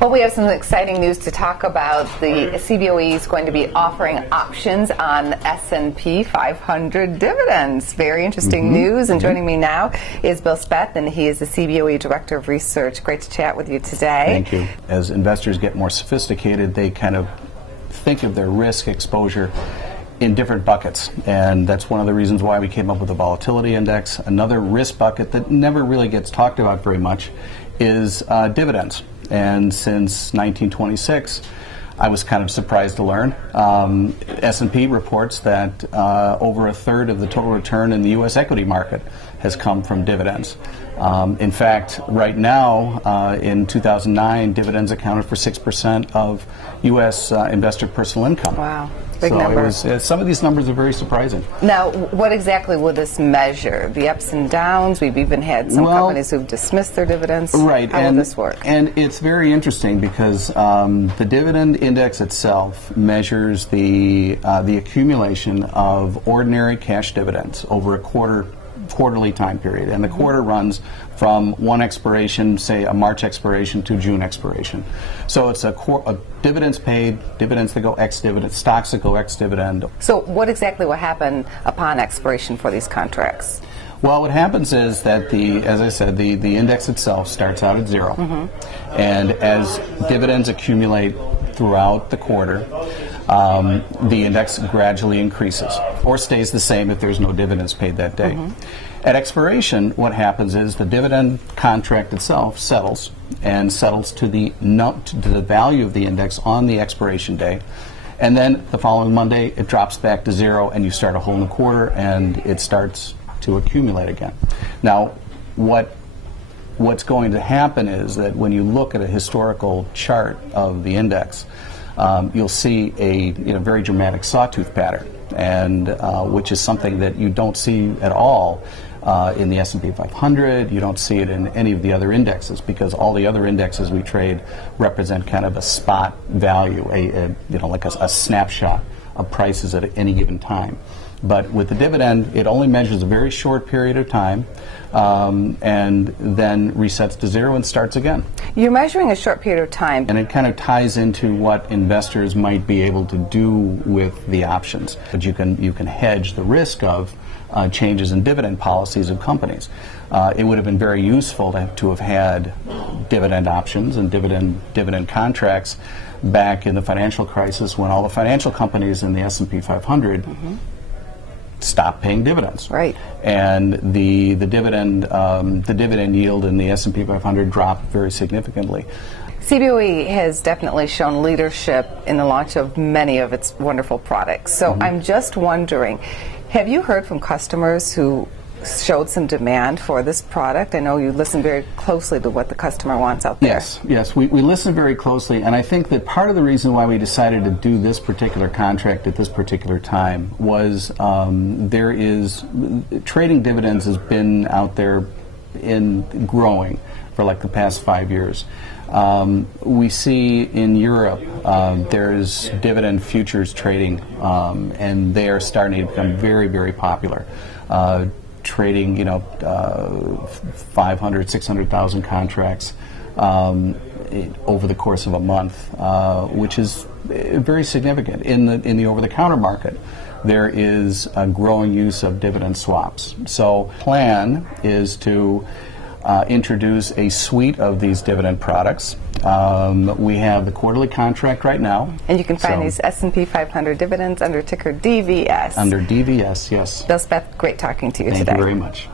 Well, we have some exciting news to talk about. The CBOE is going to be offering options on S&P 500 dividends. Very interesting news. And joining me now is Bill Speth, and he is the CBOE Director of Research. Great to chat with you today. Thank you. As investors get more sophisticated, they kind of think of their risk exposure in different buckets, and that's one of the reasons why we came up with the volatility index. Another risk bucket that never really gets talked about very much is dividends. And since 1926, I was kind of surprised to learn. S&P reports that over a third of the total return in the U.S. equity market has come from dividends. In fact, right now, in 2009, dividends accounted for 6% of U.S. investor personal income. Wow, big number. Some of these numbers are very surprising. Now, what exactly will this measure? The ups and downs? We've even had some companies who've dismissed their dividends. Right. How will this work? And it's very interesting because the dividend index itself measures the accumulation of ordinary cash dividends over a quarterly time period, and the quarter runs from one expiration, say a March expiration, to June expiration. So it's a dividends paid, dividends that go ex-dividend, stocks that go ex-dividend. So what exactly will happen upon expiration for these contracts? Well, what happens is that as I said, the index itself starts out at zero, and as dividends accumulate throughout the quarter, the index gradually increases or stays the same if there's no dividends paid that day. At expiration, what happens is the dividend contract itself settles to the value of the index on the expiration day, and then the following Monday it drops back to zero, and you start a whole new quarter, and it starts to accumulate again. Now, what's going to happen is that when you look at a historical chart of the index, you'll see a very dramatic sawtooth pattern, and which is something that you don't see at all in the S&P 500. You don't see it in any of the other indexes, because all the other indexes we trade represent kind of a spot value, like a snapshot of prices at any given time. But with the dividend, it only measures a very short period of time, and then resets to zero and starts again. You're measuring a short period of time. And it kind of ties into what investors might be able to do with the options. But you can hedge the risk of changes in dividend policies of companies. It would have been very useful to have had dividend options and dividend contracts back in the financial crisis, when all the financial companies in the S&P 500 stop paying dividends. Right. And the dividend yield in the S&P 500 dropped very significantly. CBOE has definitely shown leadership in the launch of many of its wonderful products. So I'm just wondering, have you heard from customers who showed some demand for this product? I know you listen very closely to what the customer wants out there. Yes, we listen very closely, and I think that part of the reason why we decided to do this particular contract at this particular time was trading dividends has been out there in growing for like the past 5 years. We see in Europe there's dividend futures trading, and they are starting to become very, very popular. Trading, 500, 600,000 contracts over the course of a month, which is very significant. In the over-the-counter market, there is a growing use of dividend swaps. So, plan is to introduce a suite of these dividend products. We have the quarterly contract right now. And you can find these S&P 500 dividends under ticker DVS. Under DVS, yes. Bill Speth, great talking to you today. Thank you very much.